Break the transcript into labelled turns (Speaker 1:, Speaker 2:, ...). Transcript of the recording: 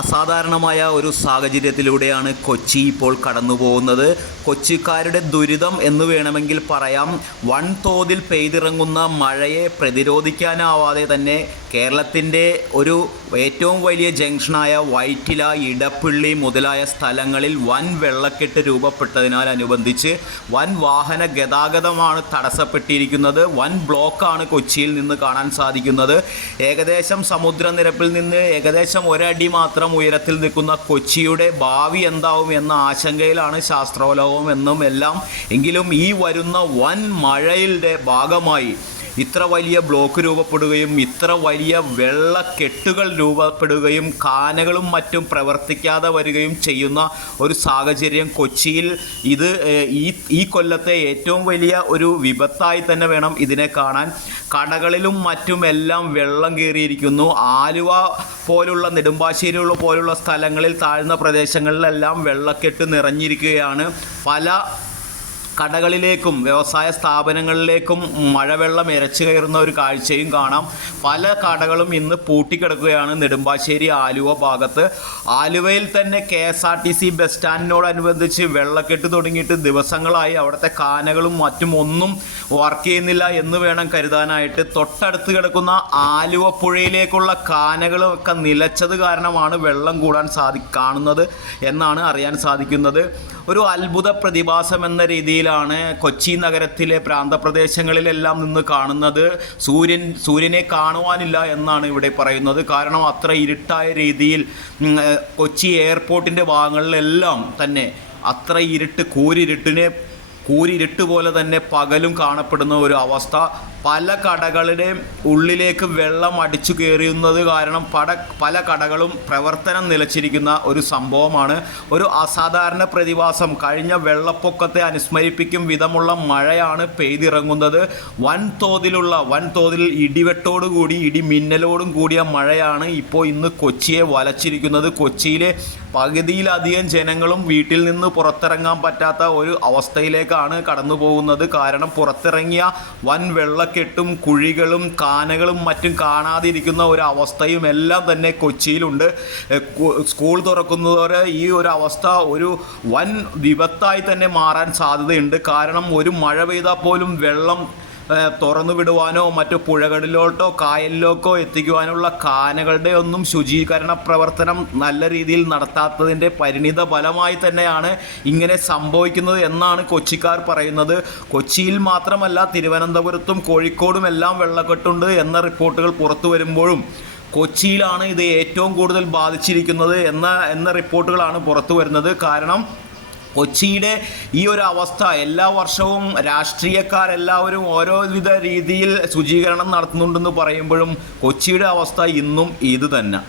Speaker 1: അസാധാരണമായ ഒരു സാഹചര്യത്തിലൂടെയാണ് കൊച്ചി ഇപ്പോൾ കടന്നു പോകുന്നത് കൊച്ചിക്കാരുടെ ദുരിതം എന്ന് വേണമെങ്കിൽ പറയാം. വൻതോതിൽ പെയ്തിറങ്ങുന്ന മഴയെ പ്രതിരോധിക്കാനാവാതെ തന്നെ കേരളത്തിന്റെ ഒരു ഏറ്റവും വലിയ ജംഗ്ഷനായ വൈറ്റില ഇടപ്പള്ളി മുതലായ സ്ഥലങ്ങളിൽ വൻ വെള്ളക്കെട്ട് രൂപപ്പെട്ടതിനാൽ അനുബന്ധിച്ച് വൻ വാഹന ഗതാഗതമാണ് തടസ്സപ്പെട്ടിരിക്കുന്നത്. വൻ ബ്ലോക്കാണ് കൊച്ചിയിൽ നിന്ന് കാണാൻ സാധിക്കുന്നത്. ഏകദേശം സമുദ്രനിരപ്പിൽ നിന്ന് ഏകദേശം ഒരടി മാത്രം ഉയരത്തിൽ നിൽക്കുന്ന കൊച്ചിയുടെ ഭാവി എന്താവും എന്ന ആശങ്കയിലാണ് ശാസ്ത്രോലോകം എന്നും എല്ലാം. എങ്കിലും ഈ വരുന്ന വൻ മഴയുടെ ഭാഗമായി ഇത്ര വലിയ ബ്ലോക്ക് രൂപപ്പെടുകയും ഇത്ര വലിയ വെള്ളക്കെട്ടുകൾ രൂപപ്പെടുകയും കാനകളും മറ്റും പ്രവർത്തിക്കാതെ വരികയും ചെയ്യുന്ന ഒരു സാഹചര്യം കൊച്ചിയിൽ ഇത് ഈ ഈ കൊല്ലത്തെ ഏറ്റവും വലിയ ഒരു വിപത്തായി തന്നെ വേണം ഇതിനെ കാണാൻ. കടകളിലും മറ്റും എല്ലാം വെള്ളം കയറിയിരിക്കുന്നു. ആലുവ പോലുള്ള നെടുമ്പാശ്ശേരിയുള്ള പോലുള്ള സ്ഥലങ്ങളിൽ താഴ്ന്ന പ്രദേശങ്ങളിലെല്ലാം വെള്ളക്കെട്ട് നിറഞ്ഞിരിക്കുകയാണ്. പല കടകളിലേക്കും വ്യവസായ സ്ഥാപനങ്ങളിലേക്കും മഴവെള്ളം ഇരച്ചു കയറുന്ന ഒരു കാഴ്ചയും കാണാം. പല കടകളും ഇന്ന് പൂട്ടിക്കിടക്കുകയാണ് നെടുമ്പാശ്ശേരി ആലുവ ഭാഗത്ത്. ആലുവയിൽ തന്നെ K S R T C bus സ്റ്റാൻഡിനോടനുബന്ധിച്ച് വെള്ളക്കെട്ട് തുടങ്ങിയിട്ട് ദിവസങ്ങളായി അവിടുത്തെ കാനകളും മറ്റും ഒന്നും വർക്ക് ചെയ്യുന്നില്ല എന്ന് വേണം കരുതാനായിട്ട്. തൊട്ടടുത്ത് കിടക്കുന്ന ആലുവ പുഴയിലേക്കുള്ള കാനകളും ഒക്കെ നിലച്ചത് കാരണമാണ് വെള്ളം കൂടാൻ സാധി കാണുന്നത് എന്നാണ് അറിയാൻ സാധിക്കുന്നത്. ഒരു അത്ഭുത പ്രതിഭാസം എന്ന രീതിയിലാണ് കൊച്ചി നഗരത്തിലെ പ്രാന്തപ്രദേശങ്ങളിലെല്ലാം നിന്ന് കാണുന്നത്. സൂര്യൻ സൂര്യനെ കാണുവാനില്ല എന്നാണ് ഇവിടെ പറയുന്നത്. കാരണം അത്ര ഇരുട്ടായ രീതിയിൽ കൊച്ചി എയർപോർട്ടിന്റെ ഭാഗങ്ങളിലെല്ലാം തന്നെ അത്ര ഇരുട്ട് കൂരിരുട്ടിനെ കൂരിരുട്ട് പോലെ തന്നെ പകലും കാണപ്പെടുന്ന ഒരു അവസ്ഥ. പല കടകളുടെയും ഉള്ളിലേക്ക് വെള്ളം അടിച്ചു കയറിയുന്നത് കാരണം പട പല കടകളും പ്രവർത്തനം നിലച്ചിരിക്കുന്ന ഒരു സംഭവമാണ്. ഒരു അസാധാരണ പ്രതിഭാസം. കഴിഞ്ഞ വെള്ളപ്പൊക്കത്തെ അനുസ്മരിപ്പിക്കും വിധമുള്ള മഴയാണ് പെയ്തിറങ്ങുന്നത്. വൻതോതിലുള്ള വൻതോതിൽ ഇടിവെട്ടോടുകൂടി ഇടിമിന്നലോടും കൂടിയ മഴയാണ് ഇപ്പോൾ ഇന്ന് കൊച്ചിയെ വലച്ചിരിക്കുന്നത്. കൊച്ചിയിലെ പകുതിയിലധികം ജനങ്ങളും വീട്ടിൽ നിന്ന് പുറത്തിറങ്ങാൻ പറ്റാത്ത ഒരു അവസ്ഥയിലേക്കാണ് കടന്നു പോകുന്നത് കാരണം പുറത്തിറങ്ങിയ വൻ വെള്ളക്കെട്ടും കുഴികളും കാനകളും മറ്റും കാണാതിരിക്കുന്ന ഒരു അവസ്ഥയും എല്ലാം തന്നെ കൊച്ചിയിലുണ്ട്. സ്കൂൾ തുറക്കുന്നതോടെ ഈ ഒരു അവസ്ഥ ഒരു വൻ വിപത്തായി തന്നെ മാറാൻ സാധ്യതയുണ്ട്. കാരണം ഒരു മഴ പെയ്താൽ പോലും വെള്ളം തുറന്നു വിടുവാനോ മറ്റു പുഴകളിലോട്ടോ കായലിലോട്ടോ എത്തിക്കുവാനുള്ള കാനകളുടെ ഒന്നും ശുചീകരണ പ്രവർത്തനം നല്ല രീതിയിൽ നടത്താത്തതിന്റെ പരിണിത ഫലമായി തന്നെയാണ് ഇങ്ങനെ സംഭവിക്കുന്നത് എന്നാണ് കൊച്ചിക്കാർ പറയുന്നത്. കൊച്ചിയിൽ മാത്രമല്ല തിരുവനന്തപുരത്തും കോഴിക്കോടും എല്ലാം വെള്ളക്കെട്ടുണ്ട് എന്ന റിപ്പോർട്ടുകൾ പുറത്തു വരുമ്പോഴും കൊച്ചിയിലാണ് ഇത് ഏറ്റവും കൂടുതൽ ബാധിച്ചിരിക്കുന്നത് എന്ന എന്ന റിപ്പോർട്ടുകളാണ് പുറത്തു വരുന്നത്. കാരണം കൊച്ചിയുടെ ഈ ഒരു അവസ്ഥ എല്ലാ വർഷവും രാഷ്ട്രീയക്കാരെല്ലാവരും ഓരോവിധ രീതിയിൽ ശുചീകരണം നടത്തുന്നുണ്ടെന്ന് പറയുമ്പോഴും കൊച്ചിയുടെ അവസ്ഥ ഇന്നും ഇത് തന്നെ.